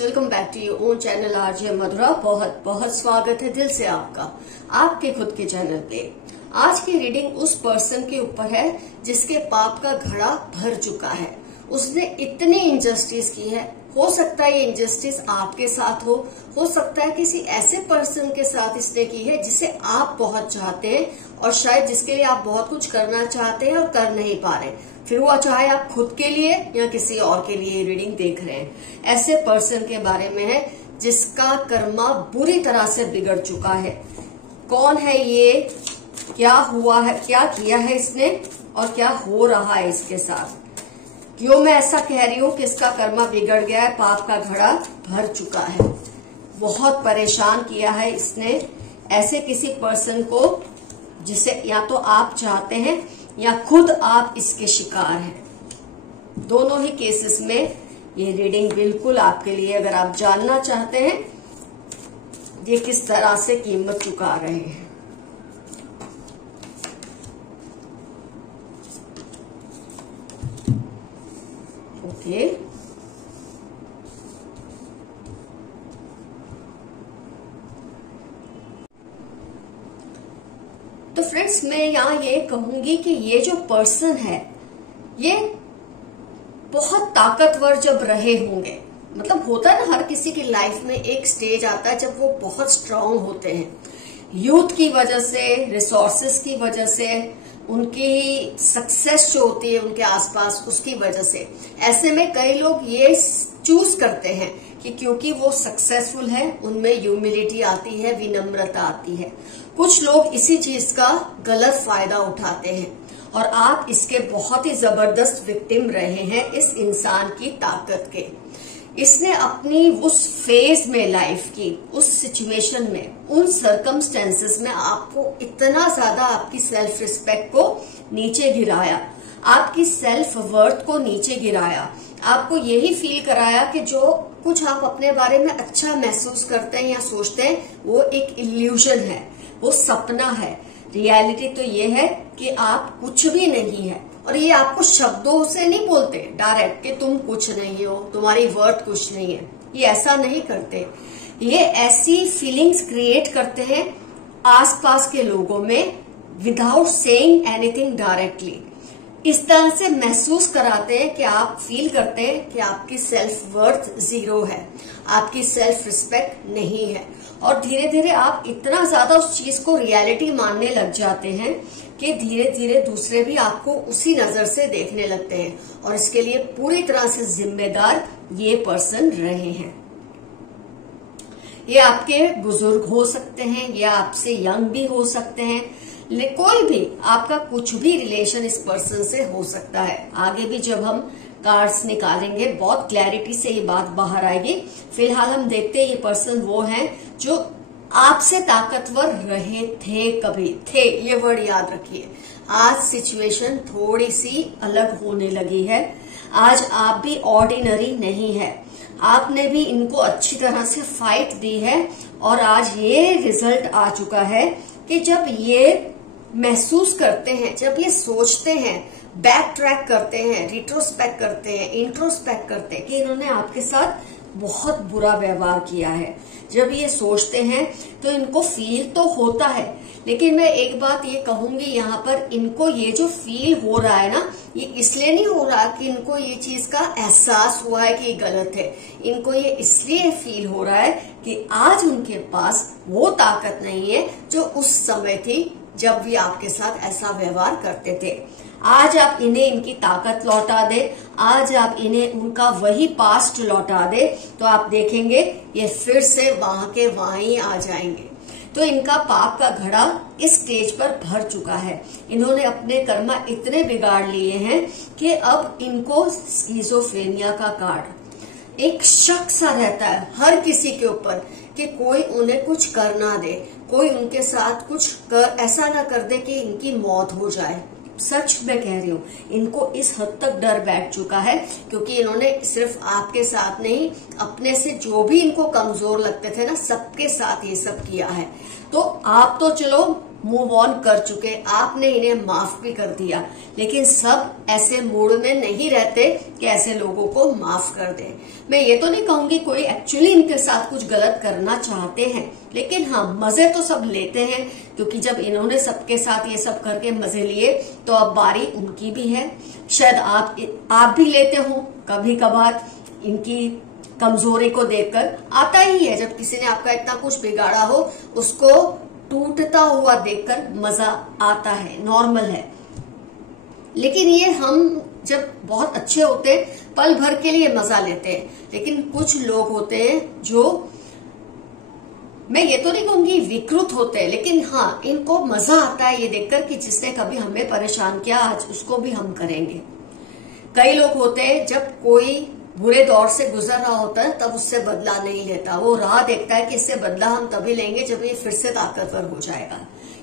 Welcome back to your own channel RJ Madhura. बहुत बहुत स्वागत है दिल से आपका आपके खुद के चैनल पे। आज की रीडिंग उस पर्सन के ऊपर है जिसके पाप का घड़ा भर चुका है। उसने इतनी इनजस्टिस की है। हो सकता है ये इनजस्टिस आपके साथ हो सकता है किसी ऐसे पर्सन के साथ इसने की है जिसे आप बहुत चाहते हैं और शायद जिसके लिए आप बहुत कुछ करना चाहते हैं और कर नहीं पा रहे। फिर वो चाहे आप खुद के लिए या किसी और के लिए रीडिंग देख रहे हैं। ऐसे पर्सन के बारे में है जिसका कर्मा बुरी तरह से बिगड़ चुका है। कौन है ये, क्या हुआ है, क्या किया है इसने और क्या हो रहा है इसके साथ। क्यों मैं ऐसा कह रही हूँ कि इसका कर्मा बिगड़ गया है, पाप का घड़ा भर चुका है। बहुत परेशान किया है इसने ऐसे किसी पर्सन को जिसे या तो आप चाहते हैं या खुद आप इसके शिकार हैं। दोनों ही केसेस में ये रीडिंग बिल्कुल आपके लिए, अगर आप जानना चाहते हैं ये किस तरह से कीमत चुका रहे हैं। ओके, तो फ्रेंड्स मैं यहाँ ये कहूंगी कि ये जो पर्सन है ये बहुत ताकतवर जब रहे होंगे, मतलब होता है ना हर किसी की लाइफ में एक स्टेज आता है जब वो बहुत स्ट्रांग होते हैं, यूथ की वजह से, रिसोर्सेस की वजह से, उनकी सक्सेस जो होती है उनके आसपास उसकी वजह से। ऐसे में कई लोग ये चूज करते हैं कि क्योंकि वो सक्सेसफुल है उनमें ह्यूमिलिटी आती है, विनम्रता आती है। कुछ लोग इसी चीज का गलत फायदा उठाते हैं और आप इसके बहुत ही जबरदस्त विक्टिम रहे हैं इस इंसान की ताकत के। इसने अपनी उस फेज में लाइफ की, उस सिचुएशन में, उन सर्कमस्टेंसेस में आपको इतना ज्यादा आपकी सेल्फ रिस्पेक्ट को नीचे गिराया, आपकी सेल्फ वर्थ को नीचे गिराया, आपको यही फील कराया कि जो कुछ आप अपने बारे में अच्छा महसूस करते हैं या सोचते हैं वो एक इल्यूजन है, वो सपना है। रियलिटी तो ये है कि आप कुछ भी नहीं है। और ये आपको शब्दों से नहीं बोलते डायरेक्ट कि तुम कुछ नहीं हो, तुम्हारी वर्थ कुछ नहीं है। ये ऐसा नहीं करते। ये ऐसी फीलिंग्स क्रिएट करते हैं आसपास के लोगों में विदाउट सेइंग एनीथिंग डायरेक्टली। इस तरह से महसूस कराते हैं कि आप फील करते हैं कि आपकी सेल्फ वर्थ जीरो है, आपकी सेल्फ रिस्पेक्ट नहीं है। और धीरे धीरे आप इतना ज्यादा उस चीज को रियलिटी मानने लग जाते हैं कि धीरे धीरे दूसरे भी आपको उसी नजर से देखने लगते हैं। और इसके लिए पूरी तरह से जिम्मेदार ये पर्सन रहे हैं। ये आपके बुजुर्ग हो सकते हैं, ये आपसे यंग भी हो सकते हैं, कोई भी आपका कुछ भी रिलेशन इस पर्सन से हो सकता है। आगे भी जब हम कार्ड्स निकालेंगे बहुत क्लैरिटी से ये बात बाहर आएगी। फिलहाल हम देखते हैं ये पर्सन वो है जो आपसे ताकतवर रहे थे, कभी थे, ये वर्ड याद रखिए। आज सिचुएशन थोड़ी सी अलग होने लगी है। आज आप भी ऑर्डिनरी नहीं है, आपने भी इनको अच्छी तरह से फाइट दी है। और आज ये रिजल्ट आ चुका है कि जब ये महसूस करते हैं, जब ये सोचते हैं, बैक ट्रैक करते हैं, रिट्रोस्पेक्ट करते हैं, इंट्रोस्पेक्ट करते हैं कि इन्होंने आपके साथ बहुत बुरा व्यवहार किया है, जब ये सोचते हैं तो इनको फील तो होता है। लेकिन मैं एक बात ये कहूंगी यहाँ पर, इनको ये जो फील हो रहा है ना, ये इसलिए नहीं हो रहा कि इनको ये चीज का एहसास हुआ है कि ये गलत है। इनको ये इसलिए फील हो रहा है कि आज उनके पास वो ताकत नहीं है जो उस समय थी जब भी आपके साथ ऐसा व्यवहार करते थे। आज आप इन्हें इनकी ताकत लौटा दे, आज आप इन्हें उनका वही पास्ट लौटा दे तो आप देखेंगे ये फिर से वहां के वहां ही आ जाएंगे। तो इनका पाप का घड़ा इस स्टेज पर भर चुका है। इन्होंने अपने कर्मा इतने बिगाड़ लिए हैं कि अब इनको स्किज़ोफ्रेनिया का कार्ड, एक शक सा रहता है हर किसी के ऊपर कि कोई उन्हें कुछ कर ना दे, कोई उनके साथ कुछ ऐसा ना कर दे कि इनकी मौत हो जाए। सच मैं कह रही हूँ, इनको इस हद तक डर बैठ चुका है क्योंकि इन्होंने सिर्फ आपके साथ नहीं, अपने से जो भी इनको कमजोर लगते थे ना, सबके साथ ये सब किया है। तो आप तो चलो मूव ऑन कर चुके, आपने इन्हें माफ भी कर दिया। लेकिन सब ऐसे मूड में नहीं रहते कि ऐसे लोगों को माफ कर दें। मैं ये तो नहीं कहूंगी कोई एक्चुअली इनके साथ कुछ गलत करना चाहते हैं, लेकिन हाँ मजे तो सब लेते हैं, क्योंकि जब इन्होंने सबके साथ ये सब करके मजे लिए तो अब बारी उनकी भी है। शायद आप भी लेते हो कभी कभार। इनकी कमजोरी को देखकर आता ही है, जब किसी ने आपका इतना कुछ बिगाड़ा हो उसको टूटता हुआ देखकर मजा आता है, नॉर्मल है। लेकिन ये हम जब बहुत अच्छे होते हैं पल भर के लिए मजा लेते हैं, लेकिन कुछ लोग होते हैं जो, मैं ये तो नहीं कहूंगी विकृत होते हैं, लेकिन हाँ इनको मजा आता है ये देखकर कि जिसने कभी हमें परेशान किया आज उसको भी हम करेंगे। कई लोग होते हैं जब कोई बुरे दौर से गुजर रहा होता है तब उससे बदला नहीं लेता, वो राह देखता है कि इससे बदला हम तभी लेंगे जब ये फिर से ताकतवर हो जाएगा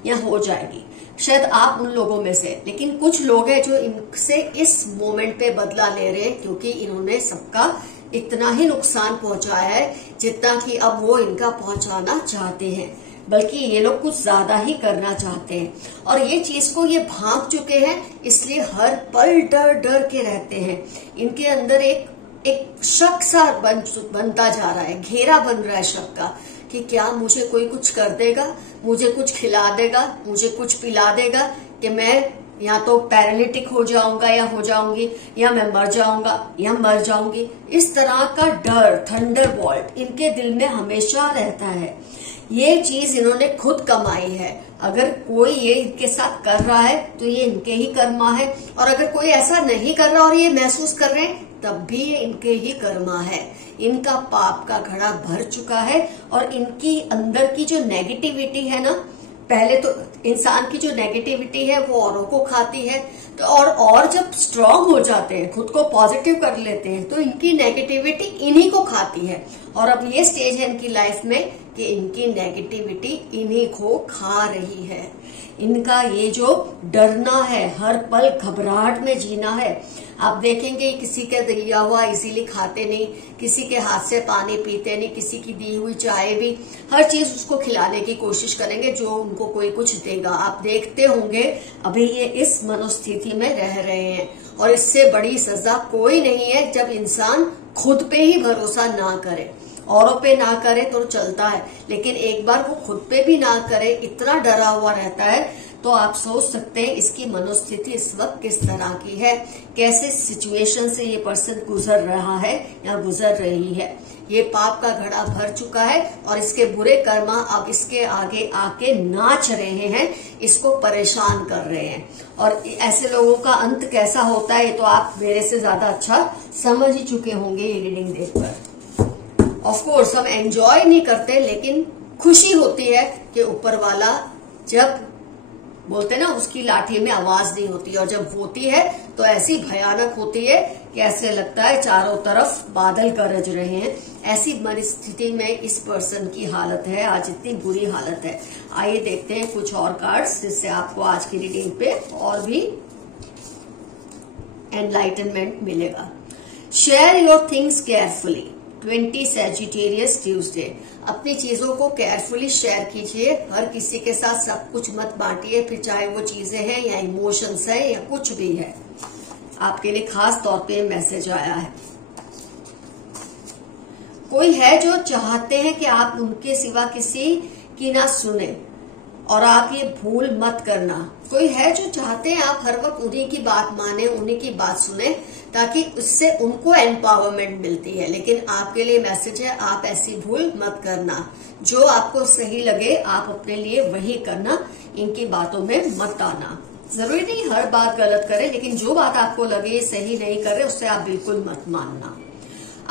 या हो जाएगी। शायद आप उन लोगों में से, लेकिन कुछ लोग हैं जो इनसे इस मोमेंट पे बदला ले रहे हैं, क्योंकि इन्होंने सबका इतना ही नुकसान पहुंचाया है जितना कि अब वो इनका पहुंचाना चाहते हैं, बल्कि ये लोग कुछ ज्यादा ही करना चाहते हैं। और ये चीज को ये भांप चुके हैं, इसलिए हर पल डर डर के रहते हैं। इनके अंदर एक शक सा बनता जा रहा है, घेरा बन रहा है शक का, कि क्या मुझे कोई कुछ कर देगा, मुझे कुछ खिला देगा, मुझे कुछ पिला देगा, कि मैं या तो पैरालिटिक हो जाऊंगा या हो जाऊंगी, या मैं मर जाऊंगा या मर जाऊंगी। इस तरह का डर, थंडरबोल्ट इनके दिल में हमेशा रहता है। ये चीज इन्होंने खुद कमाई है। अगर कोई ये इनके साथ कर रहा है तो ये इनके ही कर्मा है, और अगर कोई ऐसा नहीं कर रहा और ये महसूस कर रहे हैं तब भी ये इनके ही कर्मा है। इनका पाप का घड़ा भर चुका है, और इनकी अंदर की जो नेगेटिविटी है ना, पहले तो इंसान की जो नेगेटिविटी है वो औरों को खाती है, तो और जब स्ट्रांग हो जाते हैं, खुद को पॉजिटिव कर लेते हैं, तो इनकी नेगेटिविटी इन्हीं को खाती है। और अब ये स्टेज है इनकी लाइफ में कि इनकी नेगेटिविटी इन्हीं को खा रही है। इनका ये जो डरना है, हर पल घबराहट में जीना है। आप देखेंगे किसी के दिया हुआ इजीली खाते नहीं, किसी के हाथ से पानी पीते नहीं, किसी की दी हुई चाय भी, हर चीज उसको खिलाने की कोशिश करेंगे जो उनको कोई कुछ देगा। आप देखते होंगे अभी ये इस मनोस्थिति में रह रहे हैं, और इससे बड़ी सजा कोई नहीं है जब इंसान खुद पे ही भरोसा ना करे। औरों पे ना करे तो चलता है, लेकिन एक बार वो खुद पे भी ना करे, इतना डरा हुआ रहता है, तो आप सोच सकते हैं इसकी मनोस्थिति इस वक्त किस तरह की है, कैसे सिचुएशन से ये पर्सन गुजर रहा है या गुजर रही है। ये पाप का घड़ा भर चुका है, और इसके बुरे कर्मा अब इसके आगे आके नाच रहे हैं, इसको परेशान कर रहे हैं। और ऐसे लोगों का अंत कैसा होता है तो आप मेरे से ज्यादा अच्छा समझ ही चुके होंगे ये रीडिंग देखकर। ऑफ कोर्स हम एंजॉय नहीं करते, लेकिन खुशी होती है कि ऊपर वाला जब बोलते ना उसकी लाठी में आवाज नहीं होती, और जब होती है तो ऐसी भयानक होती है कि ऐसे लगता है चारों तरफ बादल गरज रहे हैं। ऐसी परिस्थिति में इस पर्सन की हालत है, आज इतनी बुरी हालत है। आइए देखते हैं कुछ और कार्ड्स, जिससे आपको आज की रीडिंग पे और भी एनलाइटनमेंट मिलेगा। Share your things carefully, 20 Sagittarius Tuesday. अपनी चीजों को केयरफुली शेयर कीजिए, हर किसी के साथ सब कुछ मत बांटिए, फिर चाहे वो चीजें हैं या इमोशंस है या कुछ भी है। आपके लिए खास तौर पे मैसेज आया है। कोई है जो चाहते हैं कि आप उनके सिवा किसी की ना सुने, और आप ये भूल मत करना। कोई है जो चाहते हैं आप हर वक्त उन्हीं की बात माने, उन्हीं की बात सुने, ताकि उससे उनको एम्पावरमेंट मिलती है। लेकिन आपके लिए मैसेज है, आप ऐसी भूल मत करना। जो आपको सही लगे आप अपने लिए वही करना, इनकी बातों में मत आना। जरूरी नहीं हर बात गलत करें, लेकिन जो बात आपको लगे सही नहीं कर रहे उससे आप बिल्कुल मत मानना।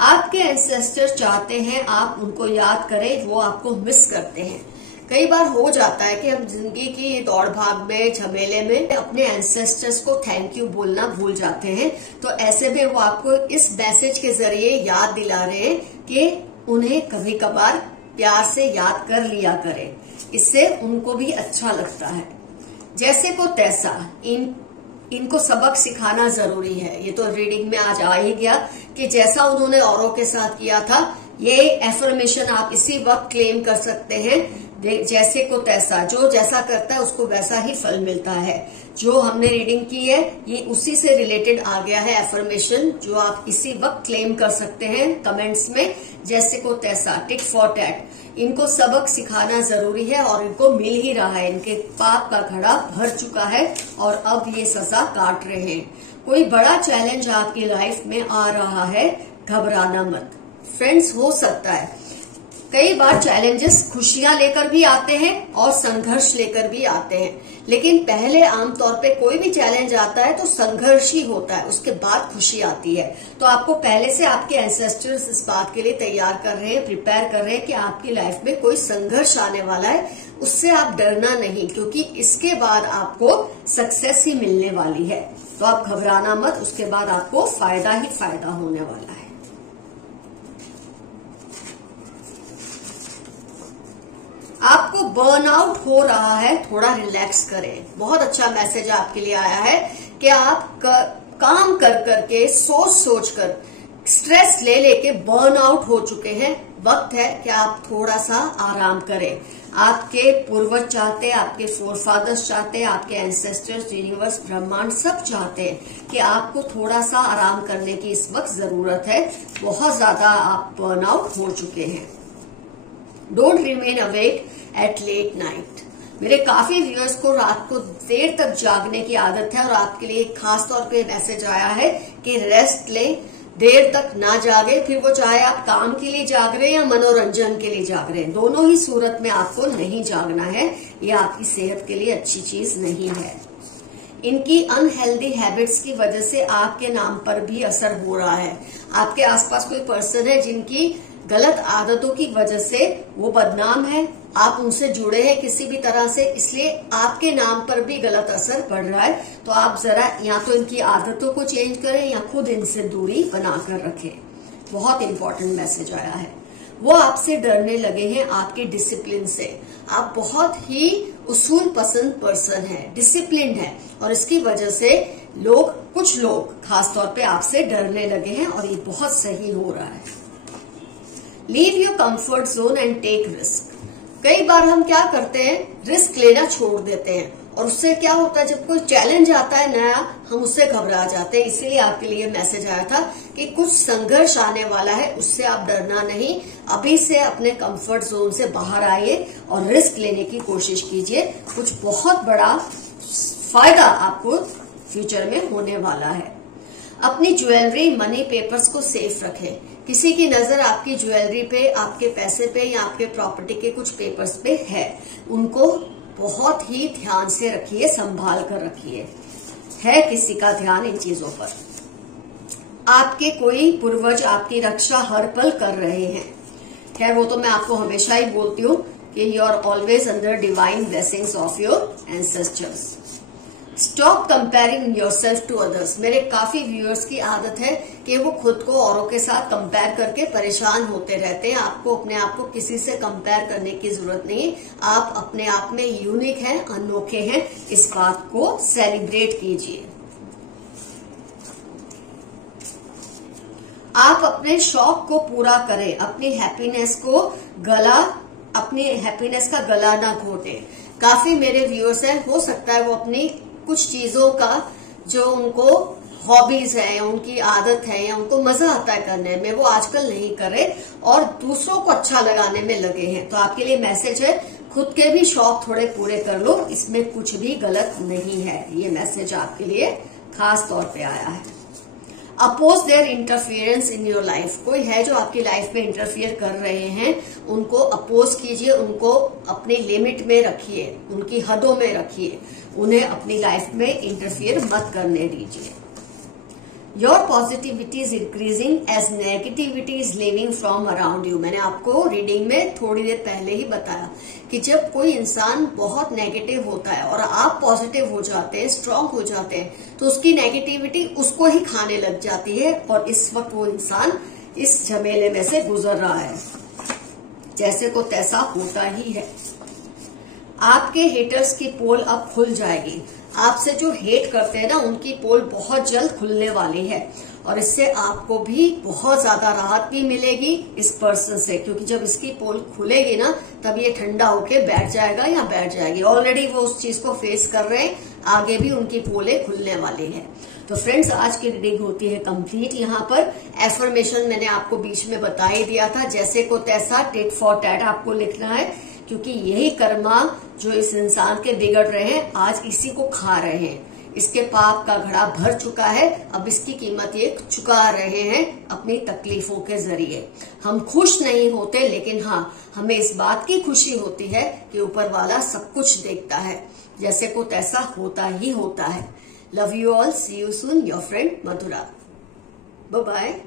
आपके एंसेस्टर चाहते हैं आप उनको याद करें, वो आपको मिस करते हैं। कई बार हो जाता है कि हम जिंदगी की दौड़ भाग में, झमेले में अपने एंसेस्टर्स को थैंक यू बोलना भूल जाते हैं। तो ऐसे में वो आपको इस मैसेज के जरिए याद दिला रहे हैं कि उन्हें कभी कभार प्यार से याद कर लिया करें, इससे उनको भी अच्छा लगता है। जैसे को तैसा इनको सबक सिखाना जरूरी है। ये तो रीडिंग में आज आ ही गया कि जैसा उन्होंने औरों के साथ किया था, ये एफर्मेशन आप इसी वक्त क्लेम कर सकते हैं जैसे को तैसा, जो जैसा करता है उसको वैसा ही फल मिलता है। जो हमने रीडिंग की है ये उसी से रिलेटेड आ गया है एफर्मेशन, जो आप इसी वक्त क्लेम कर सकते हैं कमेंट्स में। जैसे को तैसा, टिट फॉर टैट। इनको सबक सिखाना जरूरी है और इनको मिल ही रहा है। इनके पाप का घड़ा भर चुका है और अब ये सजा काट रहे हैं। कोई बड़ा चैलेंज आपकी लाइफ में आ रहा है, घबराना मत फ्रेंड्स। हो सकता है कई बार चैलेंजेस खुशियां लेकर भी आते हैं और संघर्ष लेकर भी आते हैं, लेकिन पहले आमतौर पे कोई भी चैलेंज आता है तो संघर्ष ही होता है, उसके बाद खुशी आती है। तो आपको पहले से आपके एंसेस्टर्स इस बात के लिए तैयार कर रहे हैं, प्रिपेयर कर रहे हैं कि आपकी लाइफ में कोई संघर्ष आने वाला है। उससे आप डरना नहीं, क्योंकि इसके बाद आपको सक्सेस ही मिलने वाली है। तो आप घबराना मत, उसके बाद आपको फायदा ही फायदा होने वाला है। आपको बर्नआउट हो रहा है, थोड़ा रिलैक्स करें। बहुत अच्छा मैसेज आपके लिए आया है कि आप काम कर करके सोच कर स्ट्रेस ले लेके बर्नआउट हो चुके हैं। वक्त है कि आप थोड़ा सा आराम करें। आपके पूर्वज चाहते, आपके फोरफादर्स चाहते, आपके एंसेस्टर्स, यूनिवर्स, ब्रह्मांड सब चाहते हैं कि आपको थोड़ा सा आराम करने की इस वक्त जरूरत है। बहुत ज्यादा आप बर्नआउट हो चुके हैं। Don't remain awake at late night. मेरे काफी व्यूअर्स को रात को देर तक जागने की आदत है और आपके लिए खास तौर पे मैसेज आया है कि रेस्ट ले, देर तक ना जागे। फिर वो चाहे आप काम के लिए जाग रहे हैं या मनोरंजन के लिए जाग रहे हैं, दोनों ही सूरत में आपको नहीं जागना है। ये आपकी सेहत के लिए अच्छी चीज नहीं है। इनकी अनहेल्दी हैबिट्स की वजह से आपके नाम पर भी असर हो रहा है। आपके आसपास कोई पर्सन है जिनकी गलत आदतों की वजह से वो बदनाम है, आप उनसे जुड़े हैं किसी भी तरह से, इसलिए आपके नाम पर भी गलत असर पड़ रहा है। तो आप जरा या तो इनकी आदतों को चेंज करें या खुद इनसे दूरी बनाकर रखें। बहुत इंपॉर्टेंट मैसेज आया है। वो आपसे डरने लगे हैं, आपके डिसिप्लिन से। आप बहुत ही उसूल पसंद पर्सन है, डिसिप्लिन है, और इसकी वजह से कुछ लोग खासतौर पे आपसे डरने लगे हैं और ये बहुत सही हो रहा है। Leave your comfort zone and take risk. कई बार हम क्या करते हैं, रिस्क लेना छोड़ देते हैं और उससे क्या होता है, जब कोई चैलेंज आता है नया, हम उससे घबरा जाते हैं। इसीलिए आपके लिए मैसेज आया था कि कुछ संघर्ष आने वाला है, उससे आप डरना नहीं। अभी से अपने कंफर्ट जोन से बाहर आइए और रिस्क लेने की कोशिश कीजिए। कुछ बहुत बड़ा फायदा आपको फ्यूचर में होने वाला है। अपनी ज्वेलरी, मनी, पेपर्स को सेफ रखें। किसी की नजर आपकी ज्वेलरी पे, आपके पैसे पे या आपके प्रॉपर्टी के कुछ पेपर्स पे है, उनको बहुत ही ध्यान से रखिए, संभाल कर रखिए। है किसी का ध्यान इन चीजों पर। आपके कोई पूर्वज आपकी रक्षा हर पल कर रहे हैं। खैर वो तो मैं आपको हमेशा ही बोलती हूँ कि you are always under divine blessings of your ancestors. Stop comparing yourself to others. मेरे काफी व्यूअर्स की आदत है कि वो खुद को औरों के साथ कंपेयर करके परेशान होते रहते हैं। आपको अपने आप को किसी से कंपेयर करने की जरूरत नहीं। आप अपने आप में यूनिक हैं, अनोखे हैं। इस बात को सेलिब्रेट कीजिए। आप अपने शौक को पूरा करें, अपनी हैप्पीनेस का गला ना घोटे। काफी मेरे व्यूअर्स हैं, हो सकता है वो अपनी कुछ चीजों का जो उनको हॉबीज है या उनकी आदत है या उनको मजा आता है करने में, वो आजकल नहीं करे और दूसरों को अच्छा लगाने में लगे हैं। तो आपके लिए मैसेज है, खुद के भी शौक थोड़े पूरे कर लो, इसमें कुछ भी गलत नहीं है। ये मैसेज आपके लिए खास तौर पे आया है। Oppose their interference in your life. कोई है जो आपकी लाइफ में इंटरफियर कर रहे हैं, उनको अपोज कीजिए, उनको अपनी लिमिट में रखिए, उनकी हदों में रखिए, उन्हें अपनी लाइफ में इंटरफियर मत करने दीजिए। Your positivity is increasing as negativity is living from around you. मैंने आपको रीडिंग में थोड़ी देर पहले ही बताया कि जब कोई इंसान बहुत नेगेटिव होता है और आप पॉजिटिव हो जाते हैं, स्ट्रांग हो जाते हैं, तो उसकी नेगेटिविटी उसको ही खाने लग जाती है और इस वक्त वो इंसान इस झमेले में से गुजर रहा है। जैसे को तैसा होता ही है। आपके हेटर्स की पोल अब खुल जाएगी। आपसे जो हेट करते हैं ना, उनकी पोल बहुत जल्द खुलने वाली है और इससे आपको भी बहुत ज्यादा राहत भी मिलेगी इस पर्सन से, क्योंकि जब इसकी पोल खुलेगी ना तब ये ठंडा होके बैठ जाएगा या बैठ जाएगी। ऑलरेडी वो उस चीज को फेस कर रहे हैं, आगे भी उनकी पोलें खुलने वाली है। तो फ्रेंड्स, आज की रीडिंग होती है कंप्लीट। यहाँ पर एफर्मेशन मैंने आपको बीच में बता ही दिया था, जैसे को तैसा, टिट फॉर टैट आपको लिखना है, क्योंकि यही कर्मा जो इस इंसान के बिगड़ रहे हैं आज इसी को खा रहे हैं। इसके पाप का घड़ा भर चुका है, अब इसकी कीमत ये चुका रहे हैं अपनी तकलीफों के जरिए। हम खुश नहीं होते, लेकिन हाँ, हमें इस बात की खुशी होती है कि ऊपर वाला सब कुछ देखता है, जैसे को तैसा होता ही होता है। Love you all, see you soon, your friend Madhura. Bye bye.